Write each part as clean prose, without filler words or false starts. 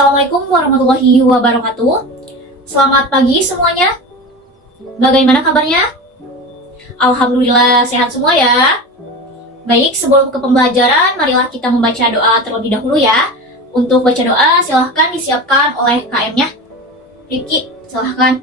Assalamualaikum warahmatullahi wabarakatuh. Selamat pagi semuanya. Bagaimana kabarnya? Alhamdulillah sehat semua ya. Baik, sebelum ke pembelajaran, marilah kita membaca doa terlebih dahulu ya. Untuk baca doa, silahkan disiapkan oleh KM-nya. Rifki, silahkan.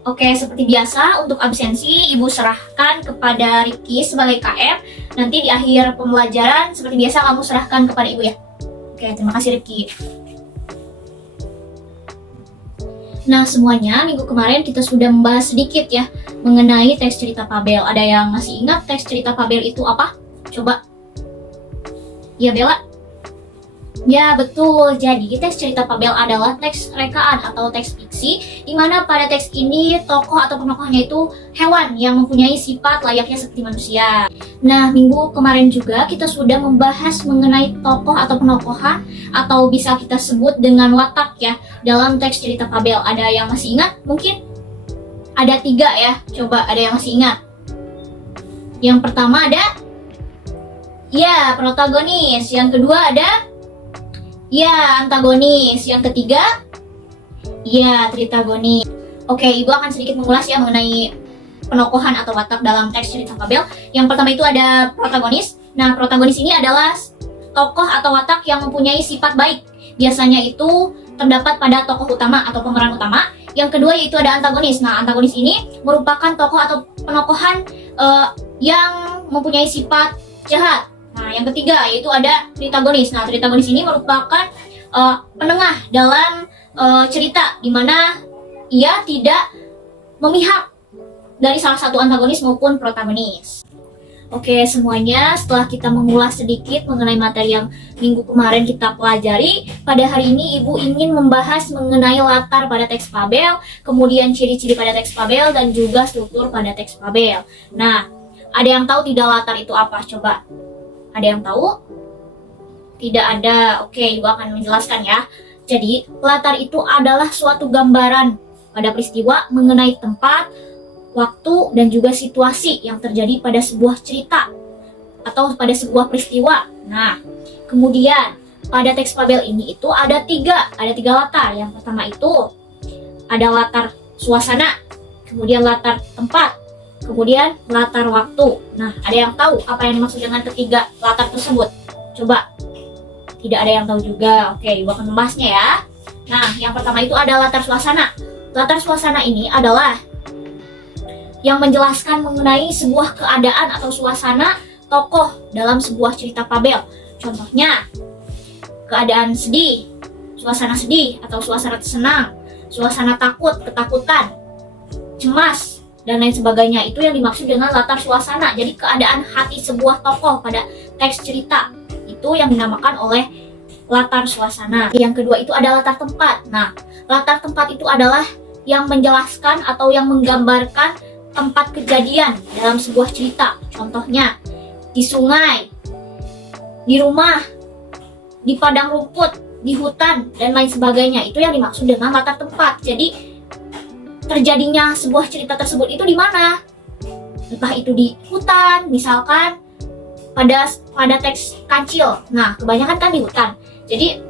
Oke, seperti biasa untuk absensi Ibu serahkan kepada Rifki sebagai KM. Nanti di akhir pembelajaran seperti biasa kamu serahkan kepada Ibu ya. Oke, terima kasih Rifki. Nah semuanya, minggu kemarin kita sudah membahas sedikit ya mengenai teks cerita fabel. Ada yang masih ingat teks cerita fabel itu apa? Coba. Ya Bella? Ya betul, jadi teks cerita fabel adalah teks rekaan atau teks fiksi di mana pada teks ini tokoh atau penokohnya itu hewan yang mempunyai sifat layaknya seperti manusia. Nah minggu kemarin juga kita sudah membahas mengenai tokoh atau penokohan atau bisa kita sebut dengan watak ya dalam teks cerita fabel. Ada yang masih ingat? Mungkin ada 3 ya, coba ada yang masih ingat? Yang pertama ada ya protagonis, yang kedua ada ya, antagonis. Yang ketiga, ya, tritagonis. Oke, Ibu akan sedikit mengulas ya mengenai penokohan atau watak dalam teks cerita fabel. Yang pertama itu ada protagonis. Nah, protagonis ini adalah tokoh atau watak yang mempunyai sifat baik. Biasanya itu terdapat pada tokoh utama atau pemeran utama. Yang kedua yaitu ada antagonis. Nah, antagonis ini merupakan tokoh atau penokohan yang mempunyai sifat jahat. Nah, yang ketiga yaitu ada tritagonis. Nah, tritagonis ini merupakan penengah dalam cerita di mana ia tidak memihak dari salah satu antagonis maupun protagonis. Oke, semuanya setelah kita mengulas sedikit mengenai materi yang minggu kemarin kita pelajari, pada hari ini Ibu ingin membahas mengenai latar pada teks fabel, kemudian ciri-ciri pada teks fabel dan juga struktur pada teks fabel. Nah, ada yang tahu tidak latar itu apa? Coba. Ada yang tahu? Tidak ada. Oke, Ibu akan menjelaskan ya. Jadi, latar itu adalah suatu gambaran pada peristiwa mengenai tempat, waktu, dan juga situasi yang terjadi pada sebuah cerita atau pada sebuah peristiwa. Nah, kemudian pada teks fabel ini itu ada tiga latar. Yang pertama itu ada latar suasana, kemudian latar tempat, kemudian latar waktu. Nah, ada yang tahu apa yang dimaksud dengan ketiga latar tersebut? Coba. Tidak ada yang tahu juga. Oke, Ibu akan membahasnya ya. Nah, yang pertama itu ada latar suasana. Latar suasana ini adalah yang menjelaskan mengenai sebuah keadaan atau suasana tokoh dalam sebuah cerita fabel. Contohnya, keadaan sedih, suasana sedih atau suasana senang, suasana takut, ketakutan, cemas, dan lain sebagainya. Itu yang dimaksud dengan latar suasana. Jadi keadaan hati sebuah tokoh pada teks cerita itu yang dinamakan oleh latar suasana. Yang kedua itu ada latar tempat. Nah, latar tempat itu adalah yang menjelaskan atau yang menggambarkan tempat kejadian dalam sebuah cerita. Contohnya di sungai, di rumah, di padang rumput, di hutan, dan lain sebagainya. Itu yang dimaksud dengan latar tempat. Jadi terjadinya sebuah cerita tersebut itu di mana? Entah itu di hutan, misalkan pada teks Kancil. Nah, kebanyakan kan di hutan. Jadi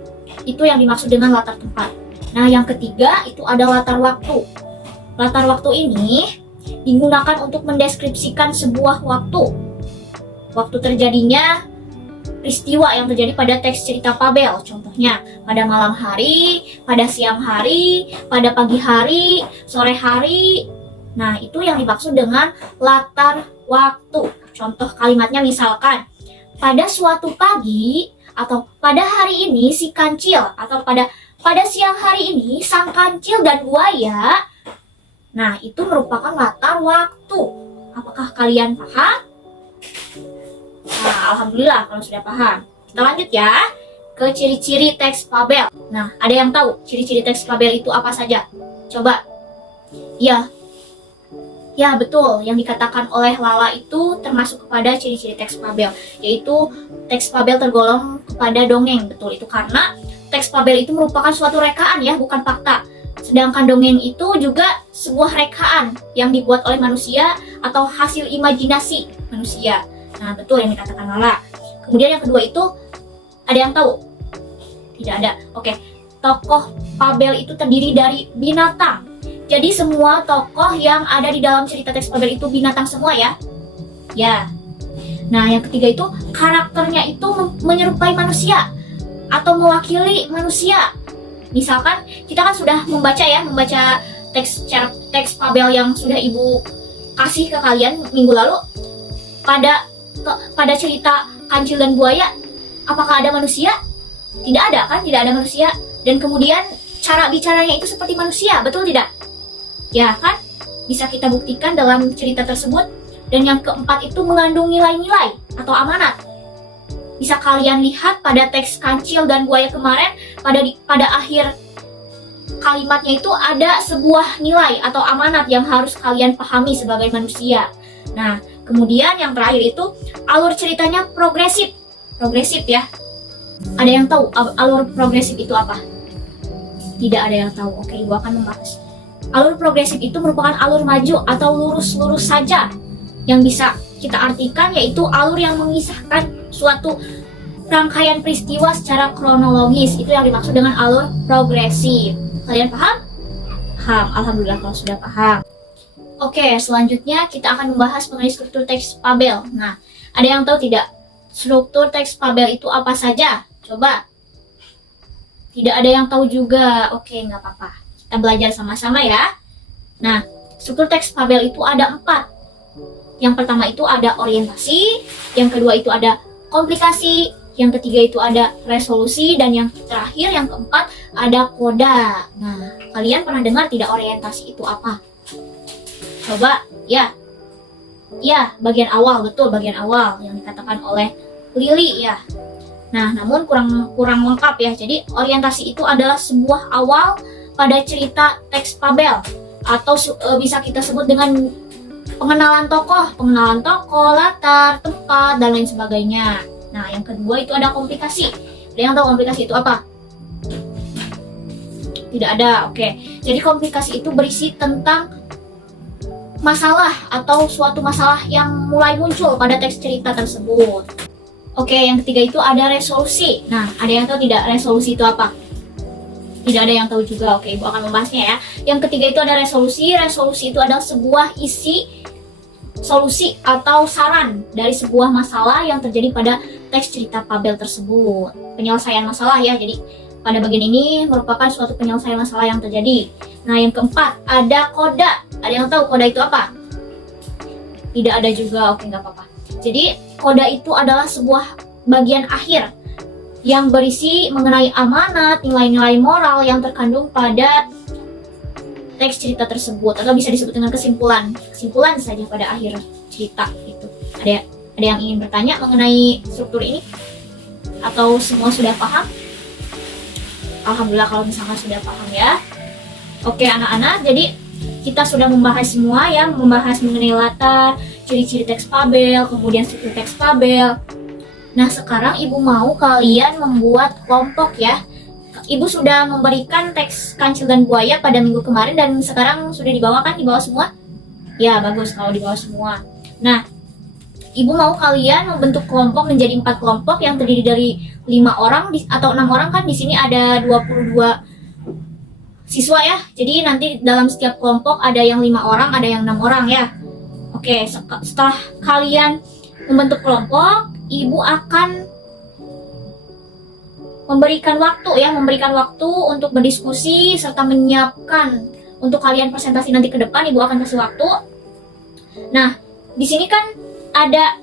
itu yang dimaksud dengan latar tempat. Nah, yang ketiga itu ada latar waktu. Latar waktu ini digunakan untuk mendeskripsikan sebuah waktu. Waktu terjadinya peristiwa yang terjadi pada teks cerita fabel. Contohnya pada malam hari, pada siang hari, pada pagi hari, sore hari. Nah, itu yang dimaksud dengan latar waktu. Contoh kalimatnya misalkan, pada suatu pagi atau pada hari ini si kancil, atau pada siang hari ini sang kancil dan buaya. Nah, itu merupakan latar waktu. Apakah kalian paham? Nah, alhamdulillah kalau sudah paham. Kita lanjut ya ke ciri-ciri teks fabel. Nah, ada yang tahu ciri-ciri teks fabel itu apa saja? Coba. Ya betul, yang dikatakan oleh Lala itu termasuk kepada ciri-ciri teks fabel, yaitu teks fabel tergolong kepada dongeng. Betul, itu karena teks fabel itu merupakan suatu rekaan ya, bukan fakta. Sedangkan dongeng itu juga sebuah rekaan yang dibuat oleh manusia atau hasil imajinasi manusia. Nah, betul yang dikatakan Lala. Kemudian yang kedua itu, ada yang tahu? Tidak ada. Oke, tokoh fabel itu terdiri dari binatang. Jadi semua tokoh yang ada di dalam cerita teks fabel itu binatang semua ya? Ya. Nah, yang ketiga itu karakternya itu menyerupai manusia atau mewakili manusia. Misalkan kita kan sudah membaca teks fabel yang sudah Ibu kasih ke kalian minggu lalu. Pada cerita Kancil dan Buaya, apakah ada manusia? Tidak ada kan? Tidak ada manusia. Dan kemudian cara bicaranya itu seperti manusia, betul tidak? Ya kan? Bisa kita buktikan dalam cerita tersebut. Dan yang keempat itu mengandung nilai-nilai atau amanat. Bisa kalian lihat pada teks Kancil dan Buaya kemarin, pada akhir kalimatnya itu ada sebuah nilai atau amanat yang harus kalian pahami sebagai manusia. Nah, kemudian yang terakhir itu alur ceritanya progresif. Progresif ya. Ada yang tahu alur progresif itu apa? Tidak ada yang tahu. Oke, Ibu akan membahas. Alur progresif itu merupakan alur maju atau lurus-lurus saja. Yang bisa kita artikan yaitu alur yang mengisahkan suatu rangkaian peristiwa secara kronologis. Itu yang dimaksud dengan alur progresif. Kalian paham? Paham. Alhamdulillah kalau sudah paham. Oke, selanjutnya kita akan membahas mengenai struktur teks fabel. Nah, ada yang tahu tidak? Struktur teks fabel itu apa saja? Coba. Tidak ada yang tahu juga. Oke, nggak apa-apa. Kita belajar sama-sama ya. Nah, struktur teks fabel itu ada 4. Yang pertama itu ada orientasi, yang kedua itu ada komplikasi, yang ketiga itu ada resolusi, dan yang terakhir, yang keempat, ada koda. Nah, kalian pernah dengar tidak orientasi itu apa? Coba, ya. Ya, bagian awal, betul bagian awal yang dikatakan oleh Lily ya. Nah, namun kurang lengkap ya. Jadi, orientasi itu adalah sebuah awal pada cerita teks fabel, atau bisa kita sebut dengan pengenalan tokoh, latar, tempat, dan lain sebagainya. Nah, yang kedua itu ada komplikasi. Ada yang tahu komplikasi itu apa? Tidak ada, oke. Jadi komplikasi itu berisi tentang masalah atau suatu masalah yang mulai muncul pada teks cerita tersebut. Oke, yang ketiga itu ada resolusi. Nah, ada yang tahu tidak resolusi itu apa? Tidak ada yang tahu juga. Oke, Ibu akan membahasnya ya. Yang ketiga itu ada resolusi. Resolusi itu adalah sebuah isi solusi atau saran dari sebuah masalah yang terjadi pada teks cerita fabel tersebut. Penyelesaian masalah ya. Jadi pada bagian ini merupakan suatu penyelesaian masalah yang terjadi. Nah, yang keempat ada koda. Ada yang tahu koda itu apa? Tidak ada juga. Oke, nggak apa-apa. Jadi koda itu adalah sebuah bagian akhir yang berisi mengenai amanat, nilai-nilai moral yang terkandung pada teks cerita tersebut, atau bisa disebut dengan kesimpulan saja pada akhir cerita itu. Ada yang ingin bertanya mengenai struktur ini? Atau semua sudah paham? Alhamdulillah kalau misalkan sudah paham ya. Oke anak-anak, jadi kita sudah membahas semua ya, membahas mengenai latar, ciri-ciri teks fabel, kemudian struktur teks fabel. Nah, sekarang Ibu mau kalian membuat kelompok ya. Ibu sudah memberikan teks Kancil dan Buaya pada minggu kemarin dan sekarang sudah dibawa kan? Dibawa semua? Ya, bagus kalau dibawa semua. Nah, Ibu mau kalian membentuk kelompok menjadi 4 kelompok yang terdiri dari 5 orang atau 6 orang kan? Di sini ada 22 siswa ya. Jadi nanti dalam setiap kelompok ada yang 5 orang, ada yang 6 orang ya. Oke, setelah kalian membentuk kelompok, Ibu akan memberikan waktu untuk berdiskusi serta menyiapkan untuk kalian presentasi nanti ke depan. Ibu akan kasih waktu. Nah, di sini kan ada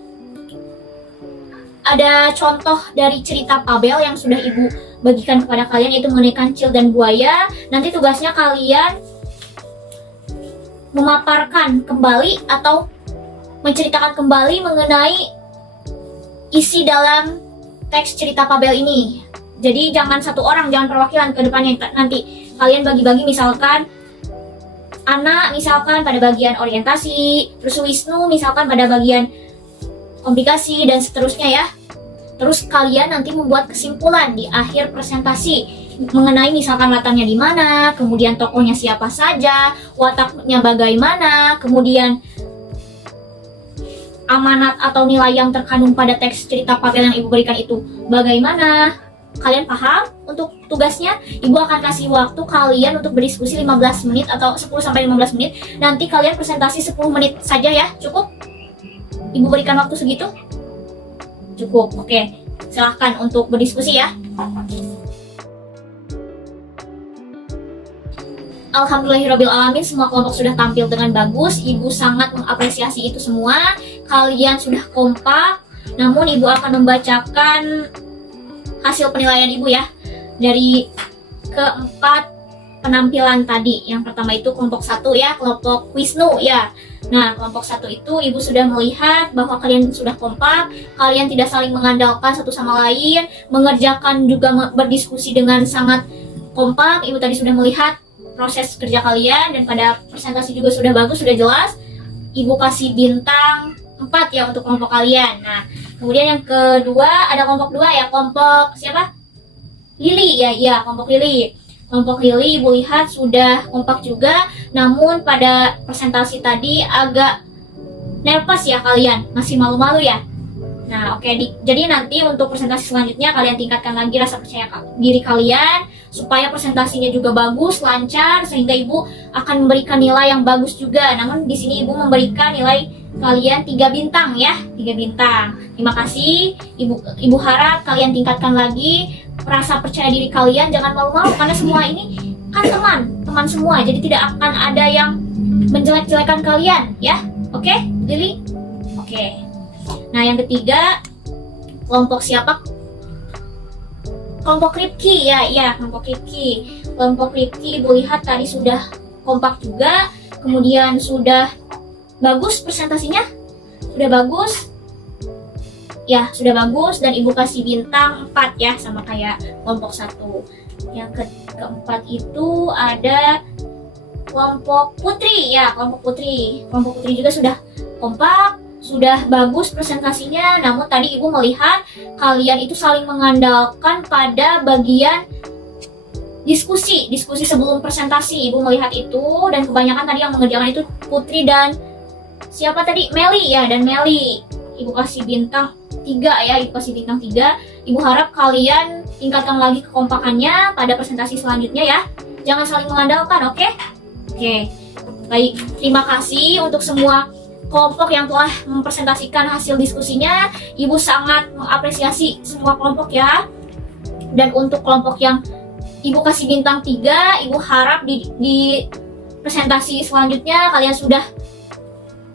contoh dari cerita fabel yang sudah Ibu bagikan kepada kalian, yaitu mengenai Kancil dan Buaya. Nanti tugasnya kalian memaparkan kembali atau menceritakan kembali mengenai isi dalam teks cerita fabel ini. Jadi jangan satu orang, jangan perwakilan ke depannya. Nanti kalian bagi-bagi, misalkan Ana misalkan pada bagian orientasi, terus Wisnu misalkan pada bagian komplikasi, dan seterusnya ya. Terus kalian nanti membuat kesimpulan di akhir presentasi mengenai misalkan latarnya di mana, kemudian tokohnya siapa saja, wataknya bagaimana, kemudian amanat atau nilai yang terkandung pada teks cerita Fabel yang ibu berikan itu bagaimana? Kalian paham? Untuk tugasnya, ibu akan kasih waktu kalian untuk berdiskusi 15 menit atau 10-15 menit. Nanti kalian presentasi 10 menit saja ya, cukup? Ibu berikan waktu segitu? Cukup, oke. Silahkan untuk berdiskusi ya. Alhamdulillahirrabbilalamin, semua kelompok sudah tampil dengan bagus. Ibu sangat mengapresiasi itu semua. Kalian sudah kompak. Namun ibu akan membacakan hasil penilaian ibu ya, dari keempat penampilan tadi. Yang pertama itu kelompok 1 ya, kelompok Wisnu ya. Nah, kelompok 1 itu ibu sudah melihat bahwa kalian sudah kompak, kalian tidak saling mengandalkan satu sama lain, mengerjakan juga berdiskusi dengan sangat kompak. Ibu tadi sudah melihat proses kerja kalian, dan pada presentasi juga sudah bagus, sudah jelas. Ibu kasih bintang 4 ya untuk kelompok kalian. Nah, kemudian yang kedua ada kelompok 2 ya, kelompok siapa? Lili ya, iya kelompok Lili. Kelompok Lili ibu lihat sudah kompak juga, namun pada presentasi tadi agak nervous ya kalian, masih malu-malu ya. Nah, oke, jadi nanti untuk presentasi selanjutnya kalian tingkatkan lagi rasa percaya diri kalian supaya presentasinya juga bagus, lancar, sehingga ibu akan memberikan nilai yang bagus juga. Namun di sini ibu memberikan nilai kalian 3 bintang ya, 3 bintang. Terima kasih. Ibu harap kalian tingkatkan lagi rasa percaya diri kalian, jangan malu-malu karena semua ini kan teman semua. Jadi tidak akan ada yang menjelek-jelekan kalian ya. Oke, Lili? Oke. Nah, yang ketiga kelompok siapa? Kelompok Rifki ya, kelompok Rifki. Kelompok Rifki ibu lihat tadi sudah kompak juga, kemudian sudah bagus presentasinya, sudah bagus. Ya, sudah bagus, dan ibu kasih bintang 4 ya, sama kayak kelompok 1. Yang keempat itu ada kelompok Putri ya, kelompok Putri. Kelompok Putri juga sudah kompak, sudah bagus presentasinya, namun tadi ibu melihat kalian itu saling mengandalkan pada bagian diskusi sebelum presentasi. Ibu melihat itu, dan kebanyakan tadi yang mengerjakan itu Putri dan siapa tadi? Meli ya, dan Meli. Ibu kasih bintang 3 ya, ibu kasih bintang 3. Ibu harap kalian tingkatkan lagi kekompakannya pada presentasi selanjutnya ya. Jangan saling mengandalkan, oke? Oke. Baik, terima kasih untuk semua kelompok yang telah mempresentasikan hasil diskusinya. Ibu sangat mengapresiasi semua kelompok ya. Dan untuk kelompok yang ibu kasih bintang 3, ibu harap di presentasi selanjutnya kalian sudah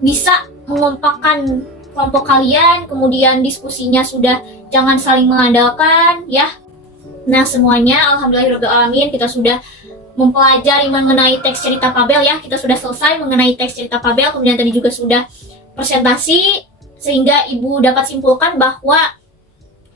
bisa mengompakkan kelompok kalian, kemudian diskusinya sudah jangan saling mengandalkan ya. Nah, semuanya alhamdulillahirrahmanirrahim kita sudah mempelajari mengenai teks cerita Fabel ya. Kita sudah selesai mengenai teks cerita Fabel, kemudian tadi juga sudah presentasi, sehingga ibu dapat simpulkan bahwa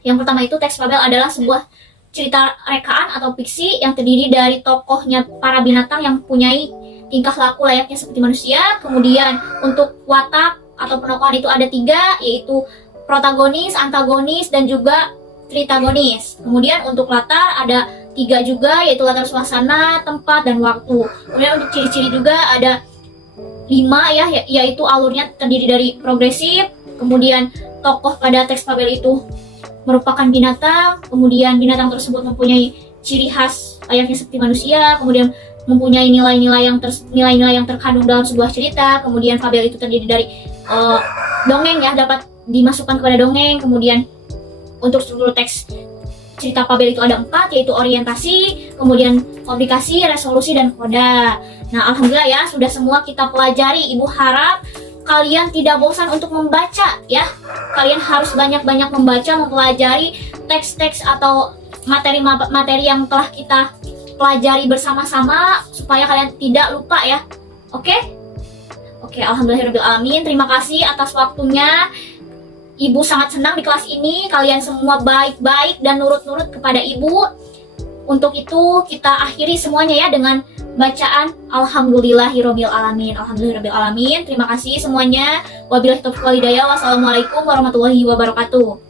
yang pertama itu teks Fabel adalah sebuah cerita rekaan atau fiksi yang terdiri dari tokohnya para binatang yang mempunyai tingkah laku layaknya seperti manusia. Kemudian untuk watak atau penokohan itu ada 3, yaitu protagonis, antagonis, dan juga tritagonis. Kemudian untuk latar ada 3 juga, yaitu latar suasana, tempat, dan waktu. Kemudian untuk ciri-ciri juga ada 5 ya, yaitu alurnya terdiri dari progresif. Kemudian tokoh pada teks Fabel itu merupakan binatang, kemudian binatang tersebut mempunyai ciri khas layaknya seperti manusia, kemudian mempunyai nilai-nilai yang terkandung dalam sebuah cerita. Kemudian Fabel itu terdiri dari dongeng ya, dapat dimasukkan kepada dongeng. Kemudian untuk struktur teks cerita Fabel itu ada 4, yaitu orientasi, kemudian komplikasi, resolusi, dan koda. Nah, alhamdulillah ya, sudah semua kita pelajari. Ibu harap kalian tidak bosan untuk membaca ya. Kalian harus banyak-banyak membaca, mempelajari teks-teks atau materi-materi yang telah kita pelajari bersama-sama supaya kalian tidak lupa ya. Oke? Oke, alhamdulillahirrahmanirrahim. Terima kasih atas waktunya. Ibu sangat senang di kelas ini. Kalian semua baik-baik dan nurut-nurut kepada ibu. Untuk itu kita akhiri semuanya ya dengan bacaan alhamdulillahirrabbilalamin. Alhamdulillahirrabbilalamin. Terima kasih semuanya. Wabillahi taufiq wal hidayah. Wassalamualaikum warahmatullahi wabarakatuh.